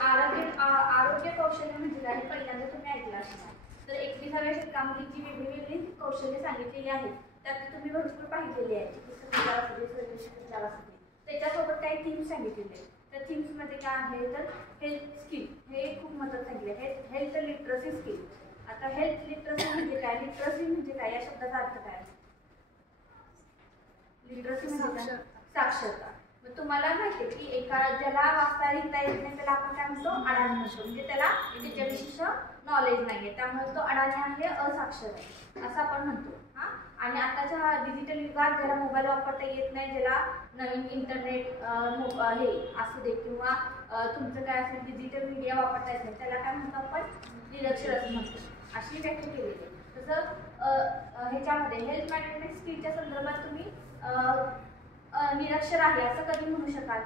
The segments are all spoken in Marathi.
आरोग्य कौशल्य म्हणजे काय हे पहिल्यांदा तुम्ही ऐकलं असणार. तर 21व्या शतकामध्ये जी वेगळी कौशल्य सांगितलेली आहेत त्यात तुम्ही भरपूर पाहिलेली आहे. त्याच्यासोबत काही थीम्स सांगितलेले आहेत. त्या थीम्समध्ये काय आहे तर हेल्थ स्किल हे खूप महत्त्वाचं सांगितलं आहे. Health literacy skill. आता हेल्थ लिटरसी म्हणजे काय, लिटरसी म्हणजे काय, या शब्दाचा अर्थ काय? लिटरसी म्हणजे साक्षरता. मग तुम्हाला माहिती आहे की ज्याला वाचता लिहिता येत नाही त्याला आपण काय म्हणतो, अडाणी म्हणतो. म्हणजे त्याला त्याच्या विशिष्ट नॉलेज नाही आहे, त्यामुळे तो अडाणी आहे, असाक्षर आहे असं आपण म्हणतो. आणि आताच्या डिजिटल युगात ज्याला मोबाईल वापरता येत नाही, ज्याला नवीन इंटरनेट हे असू दे किंवा तुमचं काय असेल डिजिटल मीडिया वापरता येत नाही, त्याला काय म्हणतो आपण, निरक्षर असं म्हणतो. अशी व्याख्या केलेली आहे. तसं ह्याच्यामध्ये हेल्थ मॅनेजमेंट स्किलच्या संदर्भात तुम्ही निरक्षर आहे असं कधी म्हणू शकाल,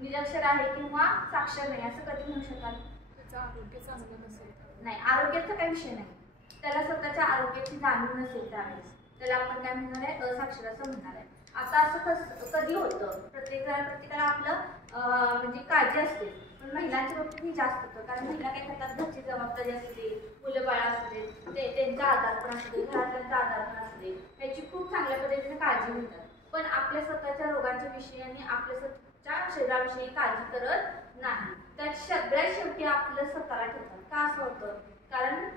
निरक्षर आहे किंवा साक्षर नाही असं कधी म्हणू शकाल? त्याचं आरोग्य चांगलं नसेल नाही, आरोग्याचा काही विषय नाही. त्याला स्वतःच्या आरोग्याची जाणीव नसेल त्यावेळेस त्याला आपण काय म्हणणार आहे, असाक्षर असं म्हणणार आहे. आता असं कधी होतं, प्रत्येकाला आपलं म्हणजे काळजी असते, पण महिलांच्या बाबतीत ही जास्त होतं. कारण महिला काय करतात, घरची जबाबदारी असते, मुलं बाळा असते, त्यांचा आधार पण असते, घरातल्यांचा आधार पण असते, याची खूप चांगल्या पद्धतीने काळजी घेतात. पण आपल्या स्वतःच्या रोगांच्या विषयी आणि आपल्या स्वतःच्या शरीराविषयी काळजी करत नाही. त्या सगळ्या शेवटी आपलं स्वतःला ठेवतात. का असं होतं? कारण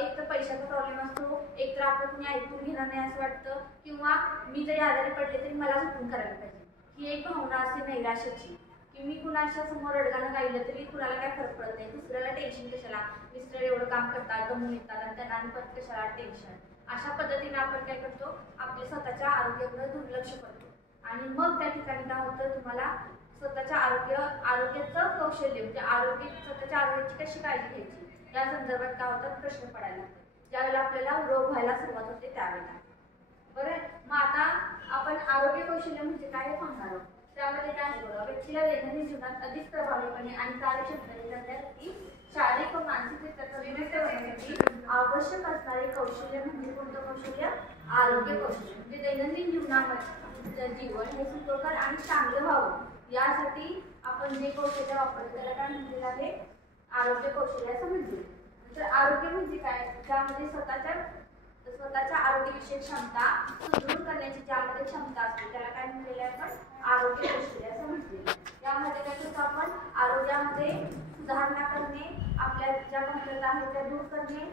एक तर पैशाचा प्रॉब्लेम असतो, एक तर आपलं कुणी ऐकून घेणार नाही असं वाटतं, किंवा मी जरी आजारी पडले तरी मला झोपून करायला पाहिजे, ही एक भावना असते नैराश्याची. की मी कुणाच्या समोर रडगाणं गायलं तरी कुणाला काय फरक पडत नाही, दुसऱ्याला टेन्शन कशाला, मिस्टर एवढं काम करतात, दमून येतात आणि त्यांना आणि परत कशाला टेन्शन. अशा पद्धतीने आपण काय करतो, आपल्या स्वतःच्या आरोग्याकडे दुर्लक्ष करतो. आणि मग त्या ठिकाणी काय होतं, तुम्हाला स्वतःच्या आरोग्याचं कौशल्य म्हणजे स्वतःच्या आरोग्याची कशी काळजी घ्यायची या संदर्भात काय होतात, प्रश्न पडायला लागतात. ज्यावेळेला आपल्याला रोग व्हायला सुरुवात होते त्यावेळेला. बरं, मग आता आपण आरोग्य कौशल्य म्हणजे काय हे पाहणार आहोत. त्यामध्ये काय बघा, व्यक्तीला दैनंदिन जीवनात अधिक प्रभावीपणे आणि कार्यक्षमतेने जगण्यासाठी शारीरिक व मानसिकरित्या विविध होण्यासाठी आवश्यक असणारे कौशल्य म्हणजे कोणतं कौशल्य, आरोग्य कौशल्य. म्हणजे दैनंदिन जीवनामध्ये जीवन हे सुखकर आणि चांगलं व्हावं यासाठी आपण जे कौशल्य वापरतो त्याला काय म्हटलेलं आहे, आरोग्य कौशल्य असं म्हटले. तर आरोग्य म्हणजे काय, ज्यामध्ये स्वतःच्या आरोग्यविषयक क्षमता सुदृढ करण्याची ज्यामध्ये क्षमता असते त्याला काय म्हटलेलं आहे आपण, आरोग्य कौशल्य असं म्हटले. यामध्ये काय करतो आपण, आरोग्यामध्ये सुधारणा करणे, आपल्या ज्या कमतरता आहेत त्या दूर करणे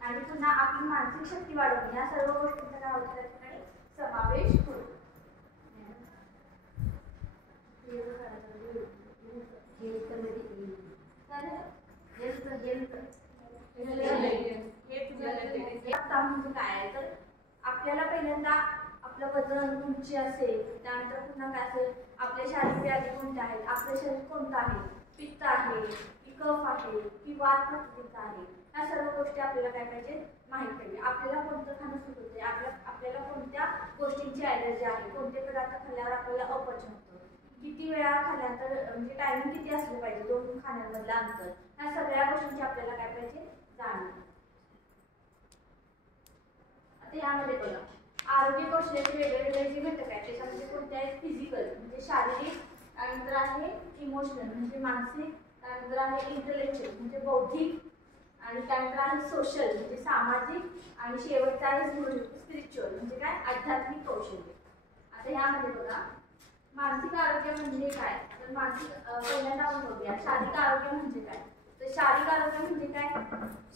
आणि पुन्हा आपली मानसिक शक्ती वाढवणे या सर्व गोष्टींचा काय होतो त्या ठिकाणी समावेश होतो. म्हणजे काय, तर आपल्याला पहिल्यांदा आपलं वजन उंची असेल, त्यानंतर पुन्हा काय असेल, आपल्या शारीरिक व्याधी कोणत्या आहेत, आपलं शरीर कोणतं आहे, पित्त आहे की कफ आहे की वात प्रकृतीचा आहे, ह्या सर्व गोष्टी आपल्याला काय पाहिजे, माहीत पाहिजे. आपल्याला कोणतं खाणं सुट होते, आपल्याला कोणत्या गोष्टींची ॲलर्जी आहे, कोणते पदार्थ खाल्ल्यावर आपल्याला अपचन होतं, किती वेळा खाल्यानंतर म्हणजे टायमिंग किती असलं पाहिजे, दोन खाण्यांमधलं अंतर, ह्या सगळ्या गोष्टींची आपल्याला काय पाहिजे, जाणीव. आता यामध्ये बघा, आरोग्य कौशल्याचे वेगवेगळे जे घटक आहेत त्याच्यामध्ये कोणते आहेत, फिजिकल म्हणजे शारीरिक, त्यानंतर आहे इमोशनल म्हणजे मानसिक, त्यानंतर आहे इंटेलेक्च्युअल म्हणजे बौद्धिक, आणि त्यानंतर आहे सोशल म्हणजे सामाजिक, आणि शेवटचा आहे स्पिरिच्युअल म्हणजे काय, आध्यात्मिक कौशल्य. आता यामध्ये बघा, मानसिक आरोग्य म्हणजे काय, तर पहिल्यांदा आपण बघूया शारीरिक आरोग्य म्हणजे काय. तर शारीरिक आरोग्य म्हणजे काय,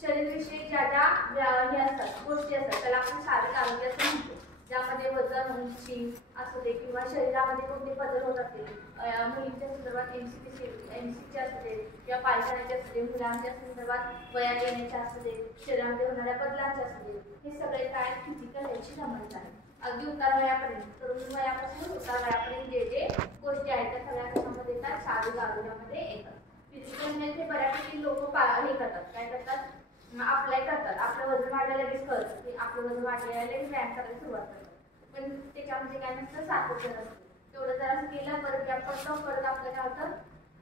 शरीरविषयी ज्या हे असतात गोष्टी असतात त्याला आपण शारीरिक आरोग्य असं म्हणतो. ज्यामध्ये वजन उंची असू दे किंवा शरीरामध्ये कोणते बदल होत असतील, मुलींच्या संदर्भात एमसीचे असू दे किंवा पायखान्याचे असू दे, मुलांच्या संदर्भात वयात येण्याच्या असू दे, शरीरामध्ये होणाऱ्या बदलांचे असू दे, हे सगळे काय फिजिकल याची समज आहे. अगदी उतार वयापर्यंत, तरुण वयापासून उतार वयापर्यंत जे जे गोष्टी आहेत त्या सगळ्या कशामध्ये येतात, शारीरिक आरोग्यामध्ये येतात. फिजिकल हेल्थ हे बऱ्यापैकी लोक हे करतात, काय करतात, अप्लाय करतात. आपलं वजन वाढायला लगेच कळतं की आपलं वजन वाढलेलं लगेच व्यायाम करायला सुरुवात करतात, पण त्याच्यामध्ये काय नसतं, सातत्य नसतं. तेवढं जर असं केलं परत व्यायाम करतो, परत आपलं काय होतं,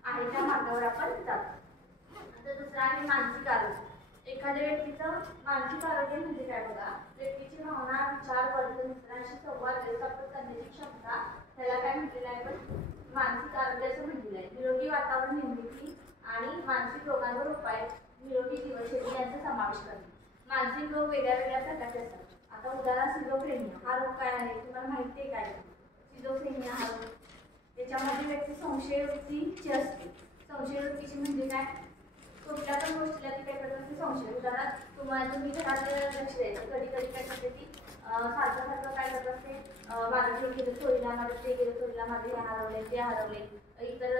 आहे त्या मार्गावर आपण जातो. आता दुसरं आहे मानसिक आरोग्य. एखाद्या व्यक्तीचं मानसिक आरोग्य म्हणजे काय बघा, व्यक्तीची भावना, विचार, वर्तन, इतरांशी संवाद व्यवस्थापित करण्याची क्षमता, त्याला काय म्हटलेलं आहे, पण मानसिक आरोग्याचं म्हटलेलं आहे. निरोगी वातावरण निर्मिती मानसिक रोग वेगळ्या वेगळ्या प्रकारचे असतात. आता उदाहरण सिझोफ्रेनिया हा रोग काय आहे तुम्हाला माहिती आहे काय? सिझोफ्रेनिया हा रोग त्याच्यामध्ये व्यक्ती संशयवृत्तीची असते. संशयवृत्तीची म्हणजे काय? कुठल्या पण गोष्टीला ती काय करत असते संशय. उदाहरणार्थ तुम्ही घरात लक्ष द्यायचं, कधी कधी काय करते ती सारखं सारखं काय करत असते, माझं हे गेलं चोरीला, माझं ते गेलं चोरीला, माझे हे हरवले ते हरवले. इतर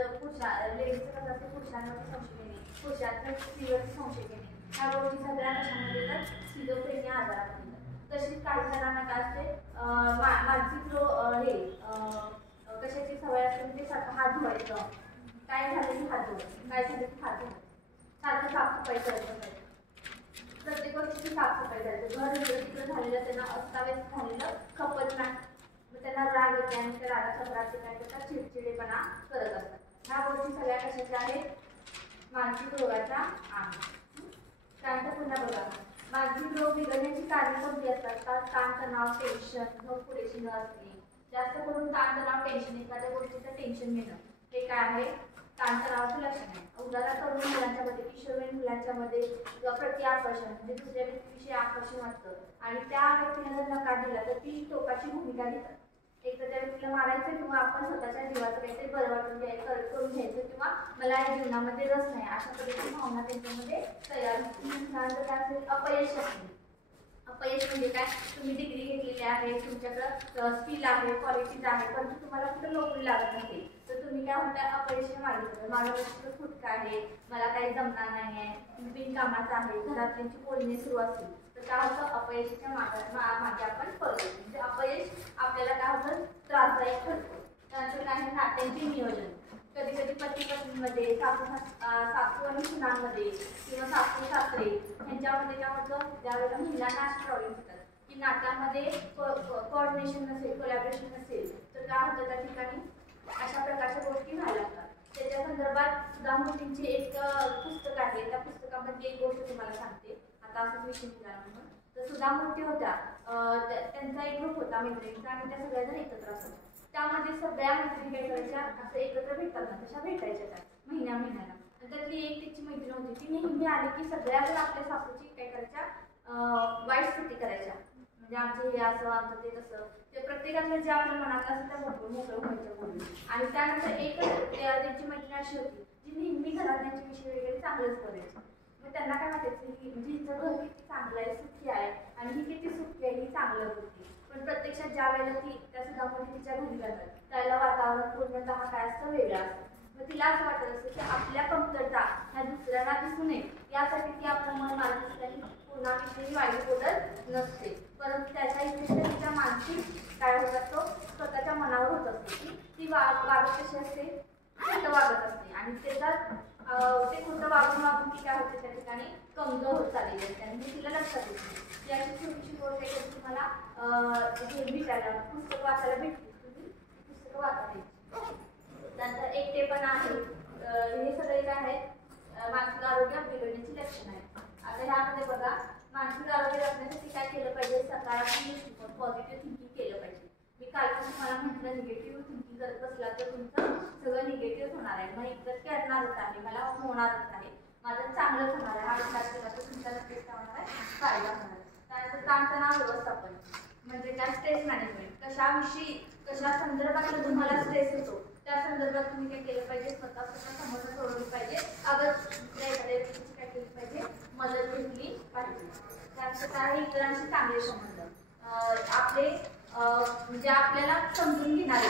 लेडीजचं कसं असते पुरुषांवरती संशय घेणे, पुरुषांवर स्त्रीवरती संशय घेणे, ह्या गोष्टी सगळ्या कशामध्ये तर सिझोफ्रेनिया आजारामध्ये येतात. तशीच काही जणांना काय असते मानसिक कशाची सवय असते म्हणजे सारखं हात धुवायचं, काय झालं की हात धुवायचं, काय झालं की हात धुवायचं, सारखं साफसफाई करायचं, प्रत्येक गोष्टीची साफसफाई करायचं. घर इकडे तिकडे झालेलं त्यांना अस्ताव्यस्त झालेलं खपत नाही, मग त्यांना राग येते आणि त्या रागाच्या भरात ते काय करतात चिडचिडेपणा करत असतात. ह्या गोष्टी सगळ्या कशाच्या आहेत? मानसिक रोगाच्या आहेत. त्यानंतर पुन्हा बघा मानसिक रोग बिघडण्याची कारणे कोणती असतात? ताणतणाव, टेन्शन, झोप पुरेशी न असणे, जास्त करून ताणतणाव टेन्शन, एखाद्या गोष्टीचं टेन्शन घेणं हे काय आहे? ताणतणावाचं लक्षण आहे. उदाहरण तरुण मुलांच्या मध्ये, किशोरवयीन मुलांच्या मध्ये प्रति आकर्षण म्हणजे दुसऱ्या व्यक्तीविषयी आकर्षण वाटतं आणि त्या व्यक्तीने जर नकार दिला तर ती टोकाची भूमिका घेतात. एक तर त्या व्यक्तीला मारायचं किंवा आपण स्वतःच्या जीवाचं काहीतरी बरं वाटून करून घ्यायचं किंवा मला या जीवनामध्ये रस नाही अशा पद्धतीची भावना त्यांच्यामध्ये तयार होते. त्यानंतर काय असेल? अपयश असणे. अपयश म्हणजे काय? तुम्ही डिग्री घेतलेली आहे, तुमच्याकडं स्किल आहे, क्वालिटीज आहे, परंतु तुम्हाला कुठं नोकरी लागत नसेल तर तुम्ही काय होता अपयशाने मागे पडता. माझं लक्ष फुटकं आहे, मला काही जमणार नाही आहे, बिनकामाचं आहे, घरातल्यांची बोलणी सुरू असतील तर काय होतं? अपयशाच्या मागे आपण पडतो. म्हणजे अपयश आपल्याला काय होतं? त्रासदायक ठरतो. त्यानंतर काय आहे? नात्यांचे नियोजन. कधी कधी पती पत्नीमध्ये, सासू आणि सुनांमध्ये किंवा सासू सासरे ह्यांच्यामध्ये काय होतं? ज्यावेळेला महिलांना असे प्रॉब्लेम होतात की नात्यामध्ये कोऑर्डिनेशन नसेल, कोलॅबरेशन नसेल तर काय होतं त्या ठिकाणी अशा प्रकारच्या गोष्टी व्हायला लागतात. त्याच्या संदर्भात सुधा मूर्तींचे एक पुस्तक आहे. त्या पुस्तकामध्ये एक गोष्ट तुम्हाला सांगते. आता असंच विषय निघाला म्हणून तर सुधा मूर्ती होत्या, त्यांचा एक ग्रुप होता मैत्रिणींचा आणि त्या सगळ्याजण एकत्र असतात. त्यामध्ये सगळ्या मैत्रिणी काय करायच्या असं एकत्र भेटतात ना तशा भेटायच्या त्या महिन्याला. त्यातली एक तिची मैत्रीण होती, ती नेहमी आली की सगळ्या जण आपल्या सासूची काय करायच्या वाईट स्तुती करायच्या, म्हणजे आमचं हे असं आमचं ते तसं, ते प्रत्येकाचं जे आपल्या मनात असं त्या मोकळं व्हायच्या बोलून. आणि त्यानंतर एकच त्यांची मैत्रीण अशी होती जी नेहमी घरातल्यांचे विषय वगैरे चांगलंच करायची. मग त्यांना काय वाटायचं की म्हणजे हिचं घर किती चांगलं आहे, सुखी आहे आणि ही किती सुखी आहे, ही चांगलं होती. पण प्रत्यक्षात ज्या वेळेला ती त्या सुद्धा तिच्या घरी जातात त्याला वातावरण पूर्णतः काय असतं वेगळं असतं. मग तिला असं वाटत असतं की आपल्या कमतरता ह्या दुसऱ्यांना दिसू नये यासाठी ती आपलं मन मारत असताना कोणाविषयी वाईट बोलत नसते, परंतु त्याचा इफेक्ट तिच्या मानसिक काय होत असतो स्वतःच्या मनावर होत असते की ती वागत कशी असते, खोटं वागत असते आणि त्याच्यात ते खोटं वागून ती काय होते त्या ठिकाणी कमजोर होत चाललेली असते आणि तिला लक्षात येते. याची छोटीशी गोष्ट आहे तुम्हाला भेटायला पुस्तकं वाचायला भेटते, तुम्ही पुस्तकं वाचा. त्यानंतर एकटेपणा आहे. हे सगळे काय आहेत मानसिक आरोग्य बिघडण्याची लक्षणं आहेत. आता ह्यामध्ये बघा मानसिक आरोग्य राखण्यासाठी काय केलं पाहिजे? सकारात्मक दृष्टिकोन, पॉझिटिव्ह थिंकिंग केलं पाहिजे. मी काल तुम्हाला म्हटलं निगेटिव्ह थिंकिंग करत बसला तर तुमचं सगळं निगेटिव्ह होणार आहे. मग इतकं करणारच आहे, मला होणारच आहे, माझं चांगलंच होणार आहे हा विचार केला तर तुमचा नक्कीच काय होणार आहे? फायदा होणार आहे. त्यानंतर ताणतणाव व्यवस्थापन म्हणजे काय? Stress management. कशा संदर्भात तुम्हाला स्ट्रेस येतो त्या संदर्भात तुम्ही काय केलं पाहिजे? स्वतः समस्या सोडवली पाहिजे. अगर एखाद्या व्यक्तीची काय केली पाहिजे? मदत घेतली पाहिजे. त्यानंतर काय? इतरांशी चांगले संबंध. आपले म्हणजे आपल्याला समजून घेणारे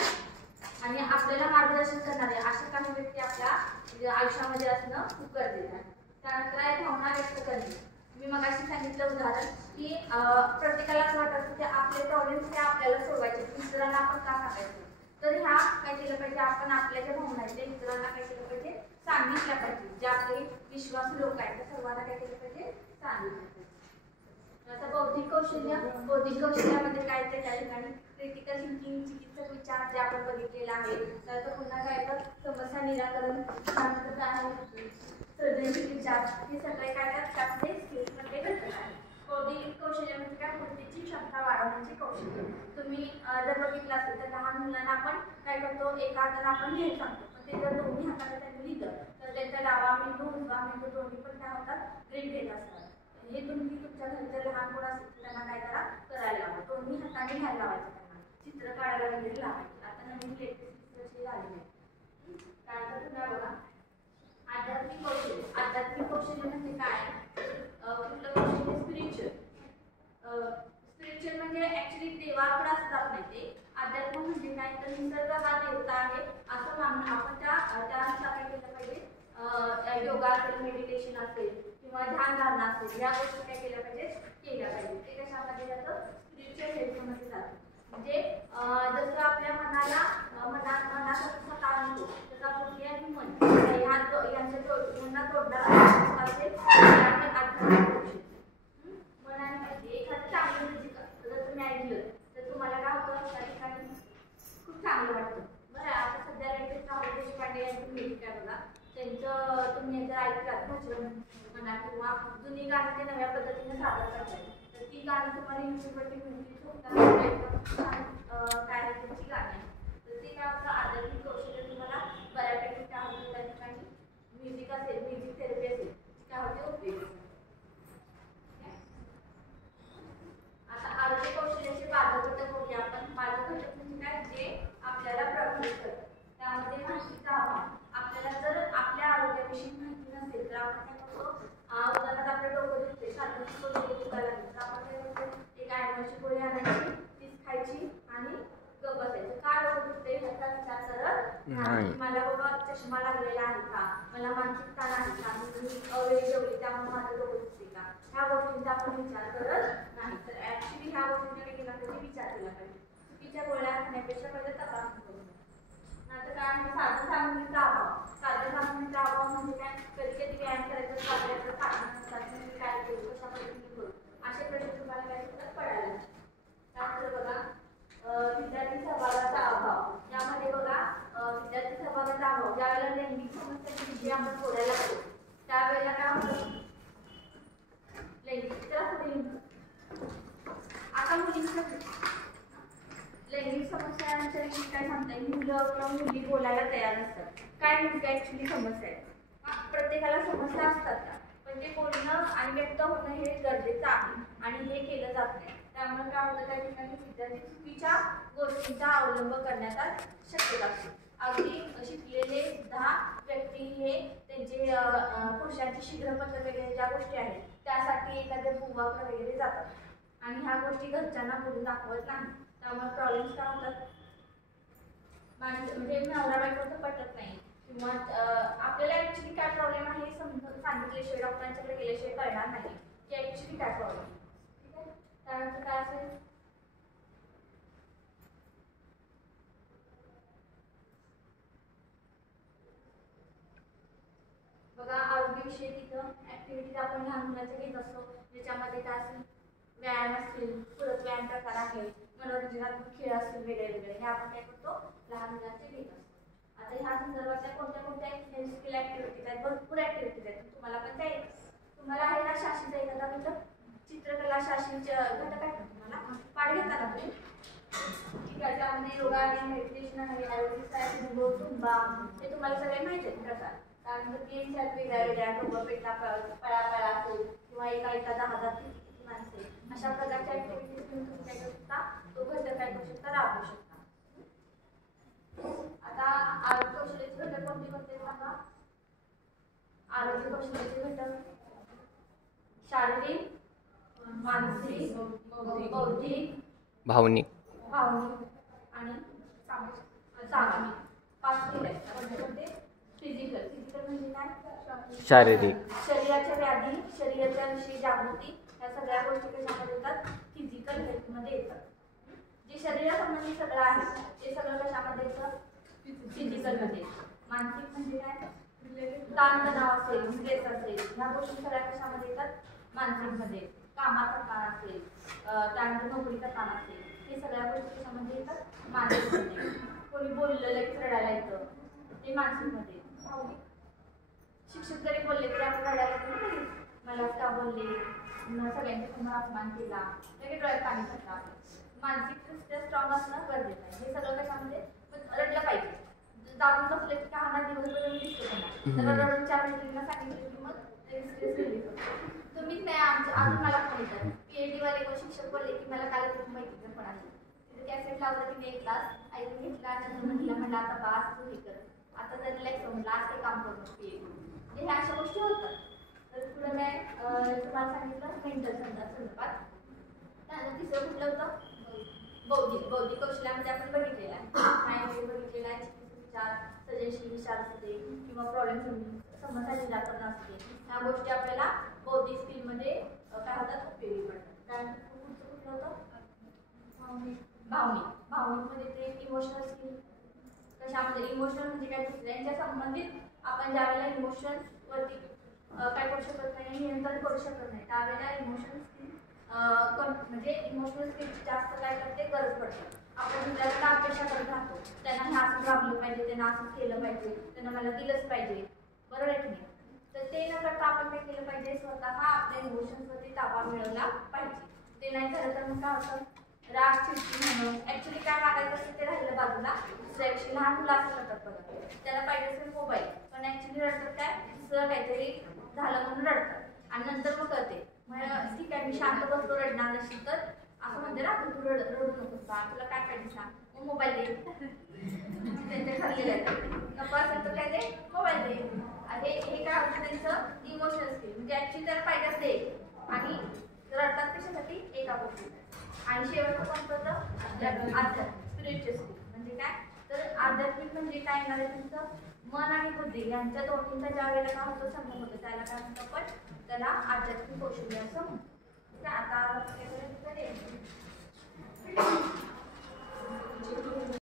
आणि आपल्याला मार्गदर्शन करणारे अशा काही व्यक्ती आपल्या आयुष्यामध्ये असणं खूप गरजेचं आहे. त्यानंतर आहे भावना व्यक्त करणे. मी मगाशी सांगितलं उदाहरण की प्रत्येकाला असं वाटत असतं की आपले प्रॉब्लेम्स ते आपल्याला सोडवायचे, इतरांना आपण का सांगायचं. तर ह्या काय केलं पाहिजे? आपण आपल्या ज्या भावना आहेत त्या इतरांना काय केलं पाहिजे? सांगितल्या पाहिजे. जे आपले विश्वासू लोक आहेत त्या सर्वांना काय केलं पाहिजे? सांगितलं पाहिजे. आता बौद्धिक कौशल्यामध्ये काय ते त्या ठिकाणी क्रिटिकल थिंकिंग, चिकित्सक विचार जे आपण बघितलेला आहे. त्यानंतर पुन्हा काय तर समस्या निराकरण, त्यानंतर काय सर्जनशील विचार, हे सगळे काय त्यामध्ये स्किल्समध्ये घटक आहे. बौद्धिक कौशल्य म्हणजे काय? बुद्धीची क्षमता वाढवण्याचे कौशल्य. तुम्ही जर बघितलं असेल तर लहान मुलांना आपण काय करतो? एका हाताने आपण लिहित सांगतो, पण ते जर दोन्ही हाताने त्यांनी लिहिलं तर त्यांचा डावा मेंदू उजवा मेंदू दोन्ही पण काय होतात? ग्रीन घेत असतात. हे तुम्ही तुमच्या घरच्या लहान मुलं असेल तर त्यांना काय करा करायला लावा. दोन्ही हाताने लिहायला लावायचं, त्यांना चित्र काढायला वगैरे लावायचे. आता नवीन लेटेस्ट झालेले आहे. त्यानंतर तुम्ही बघा आध्यात्मिक कौशल्य. आध्यात्मिक कौशल्य म्हणजे काय? कुठलं कौशल्य? स्पिरिच्युअल म्हणजे ऍक्च्युली देवाकडे असं जात नाही ते. अध्यात्म म्हणजे काय तर निसर्ग हा देवता आहे असं मानून आपण त्यानुसार काय केलं पाहिजे. योगा असेल, मेडिटेशन असेल किंवा ध्यान धारणा असेल, या गोष्टी काय केल्या पाहिजे, केल्या पाहिजे. ते कशामध्ये जातं? स्पिरिच्युअल हेल्थमध्ये जातं. म्हणजे जसं आपल्या मनात सकाळ म्हणतो तसा बुद्धी आणि मन यांच्या जोडणारा असेल आध्यात्मिक कौशल्य. मन आणि बुद्धी एखादं चांगलं म्युझिक जर तुम्ही ऐकलं तर तुम्हाला काय होतं, त्या ठिकाणी खूप चांगलं वाटतं. बरं, आता सध्या लेटेस्ट राहुल देशपांडे यांचं म्युझिक आहे बघा, त्यांचं तुम्ही जर ऐकलात भजन म्हणा किंवा जुनी गाणी ते नव्या पद्धतीने सादर करतात, तर ती गाणी तुम्हाला युट्यूबवरती मिळतील. काय त्यांची गाणी आहे, तर ते काय होतं, आध्यात्मिक कौशल्य तुम्हाला बऱ्यापैकी काय होतं, त्या ठिकाणी म्युझिक असेल, म्युझिक थेरपी असेल, काय होते उपयोग. आता आरोग्य कौशल्याचे बाधक घटक बघूया आपण. बाधक घटक म्हणजे काय? जे आपल्याला प्रभावित करतात. त्यामध्ये माहितीचा अभाव. आपल्याला जर आपल्या आरोग्याविषयी माहिती नसेल तर आपण काय करतो, उदाहरणार्थ आपलं डोकं दुखते, सारखं दुखायला लागलं तर आपण काय करतो, एक आयर्नची गोळी आणायची, तीच खायची आणि गप्प बसायचं. का डोकं दुखते ह्याचा विचार करत नाही. मला बाबा चष्मा लागलेला आहे का, मला मानसिक ताण आहे का, मी अवेळी जेवली त्यामुळे माझं डोकं दुखते का, ह्या गोष्टींचा आपण विचार करत नाही. तर ऍक्च्युली ह्या गोष्टींचा केला पाहिजे, विचार केला पाहिजे. चुकीच्या गोळ्या खाण्यापेक्षा पहिले तपासणी करून. नंतर काय म्हणजे साधन सामुग्रीचा अभाव. साधन सामुग्रीचा अभाव म्हणजे काय? कधी कधी व्यायाम करायचं आपल्याकडे साधन नसतात, मी काय करू, कशा पद्धतीने करू, असे प्रश्न तुम्हाला काय होतात, पडायला लागतात. त्यानंतर बघा विद्यार्थी सहभागाचा अभाव. यामध्ये बघा विद्यार्थी सहभागाचा अभाव. ज्यावेळेला लैंगिक समस्यांची विषय आपण बोलायला लागतो त्यावेळेला काय होतं, लैंगिकता आता मुलींचं लैंगिक समस्यांच्या विषयी काय सांगता येईल. मुलं किंवा मुली बोलायला तयार नसतात. काय नेमकं ऍक्च्युली समस्या आहे? प्रत्येकाला समस्या असतात का, पण ते बोलणं आणि व्यक्त होणं हे गरजेचं आहे आणि हे केलं जात नाही. त्यामुळे काय होतं, त्या ठिकाणी विद्यार्थी चुकीच्या गोष्टींचा अवलंब करण्याचा शक्यता असते. अगदी शिकलेले सुद्धा व्यक्ती हे त्यांचे पुरुषांची शीघ्रपत्र वगैरे ज्या गोष्टी आहेत त्यासाठी एखाद्या बुवाकडे वगैरे जातात आणि ह्या गोष्टी घरच्यांना बोलून दाखवत नाही. त्यामुळे प्रॉब्लेम्स काय होतात, म्हणजे नवरा बायकोचं पटत नाही किंवा आपल्याला ऍक्च्युली काय प्रॉब्लेम आहे हे समजून सांगितल्याशिवाय, डॉक्टरांच्याकडे गेल्याशिवाय कळणार नाही की ऍक्च्युली काय प्रॉब्लेम. ठीक आहे. त्यानंतर काय असेल, बघा आरोग्यविषयी तिथं ऍक्टिव्हिटीज आपण लहान मुलांच्या घेत असतो, ज्याच्यामध्ये काय असेल, व्यायाम असतील, पूरक व्यायाम प्रकार आहे, मनोरंजनात्मक खेळ असतील वेगळे वेगळे, हे आपण काय करतो, लहान मुलांचे घेत असतो. आता ह्या संदर्भातल्या कोणत्या हेल्थ स्किल ऍक्टिव्हिटीज आहेत, भरपूर ऍक्टिव्हिटीज आहेत, तुम्हाला पण त्या तुम्हाला आहे ना शाशीचा एखादा घटक, चित्रकला शाशीचे घटक आहेत तुम्हाला पाठ घेता ना तुम्ही. ठीक आहे. त्यामध्ये योगा आहे, मेडिटेशन आहे, आयुर्वेदिक आहे, झुंबा, हे तुम्हाला सगळे माहिती आहेत प्रकार. त्यानंतर गेम्स आहेत वेगळ्या वेगळ्या, ढोबळपेटा, पळापळा असेल किंवा एका 10,000 माणसे, अशा प्रकारच्या ऍक्टिव्हिटीज तुम्ही काय करू शकता, तो घटक काय करू शकता, राबवू शकता. आता आरोग्य कौशल्याचे घटक कोणते कोणते सांगा. आरोग्य कौशल्याचे घटक शारीरिक, मानसिक, बौद्धिक, भावनिक आणि सामाजिक. 5 कोणते? फिजिकल म्हणजे काय? शारीरिक. शरीराच्या व्याधी, शरीराच्या विषयी जागृती, या सगळ्या गोष्टी कशामध्ये येतात, फिजिकल हेल्थमध्ये येतात. जे शरीरासंबंधी सगळं आहे ते सगळं कशामध्ये येतं, फिजिकलमध्ये. मानसिक म्हणजे काय? ताणतणाव असेल, स्ट्रेस असेल, ह्या गोष्टी सगळ्या कशामध्ये येतात, मानसिकमध्ये. कामाचा ताण असेल, त्यानंतर नोकरीचा ताण असेल, हे सगळ्या गोष्टी कशामध्ये येतात, मानसिकमध्ये. कोणी बोललं लगेच रडायला येतं, ते मानसिकमध्ये. शिक्षक जरी बोलले तरी आपण रडायला येतो, मला का बोलले, सगळ्यांच्या समोर अपमान केला, लगेच डोळ्यात पाणी सुटतं. मानसिक स्ट्रॉंग असणं गरजेचं आहे. हे सगळं कशामध्ये रडलं पाहिजे. दाबून बसले की का दिवसभर मी दिसतो त्यांना तर रडून 4 मैत्रिणींना सांगितलं की मग स्ट्रेस रिलीफ होतो. तुम्हीच नाही आमच्या अजून मला फोन येतात PhD वाले कोण शिक्षक बोलले की मला काल खूप माहिती पण आली तिथे कॅसेट लावला तिने 1 तास ऐकून घेतला नंतर म्हटलं आता बास तू हे कर आता जर रिलॅक्स होऊन आज काही काम करू नको PhD ह्या अशा गोष्टी होतात. तर पुढे काय तुम्हाला सांगितलं मेंटल संदर्भात. त्यानंतर तिसरं कुठलं होतं बौद्धिक कौशल्यामध्ये आपण बघितलेलं आहे बघितलेला आहे विचार सर्जनशील विचार असते किंवा प्रॉब्लेम समस्या निराकरण असते ह्या गोष्टी आपल्याला बौद्धिक स्किलमध्ये काय होतात उपयोगी पडतात. त्यानंतर पुढचं कुठलं होतं भावनिकमध्ये ते इमोशनल स्किल कशामध्ये इमोशनल म्हणजे काय दुसऱ्यांच्या संबंधित आपण ज्यावेळेला इमोशन्स वरती काय करू शकत नाही नियंत्रण करू शकत नाही त्यावेळेला इमोशनल स्किल म्हणजे इमोशनल स्किलची जास्त काय करते गरज पडते. आपण दुसऱ्याला अपेक्षा करत राहतो त्यांना हे असं वागलं पाहिजे त्यांना असं केलं पाहिजे त्यांना मला दिलंच पाहिजे बरोबर आहे की नाही. तर ते न करता आपण काय केलं पाहिजे स्वतः आपल्या इमोशन्सवरती ताबा मिळवला पाहिजे. ते नाही झालं तर मग काय होतं राग चिडचिड म्हणून ऍक्च्युली काय मागायचं असतं ते राहिलं बाजूला दुसऱ्याविषयी लहान मुलं असं करतात बघा त्याला पाहिजे असेल मोबाईल पण ऍक्च्युली रडतात काय दुसरं काहीतरी झालं म्हणून रडतात आणि नंतर मग कळते ठीक आहे मी शांत बसतो रडणार नसेल तर असं म्हणते ना तू रडू नकोस बा तुला काय पाहिजे सांग मग मोबाईल दे त्यांचे ठरलेलं आहे नको असेल तर काय ते मोबाईल दे हे काय होतं त्यांचं इमोशनल स्किल म्हणजे ऍक्च्युली त्याला पाहिजेच दे आणि रडतात कशासाठी एका गोष्टी. आणि शेवटचं कोणतं होतं आध्यात्मिक स्पिरिच्युअल स्किल म्हणजे काय तर आध्यात्मिक म्हणजे काय येणार आहे तुमचं मन आणि बुद्धी यांच्या दोन्हींचा ज्या वेळेला काय होतं संगम होतं त्याला काय म्हणतो पण त्याला आध्यात्मिक कौशल्य असं म्हणतो. आता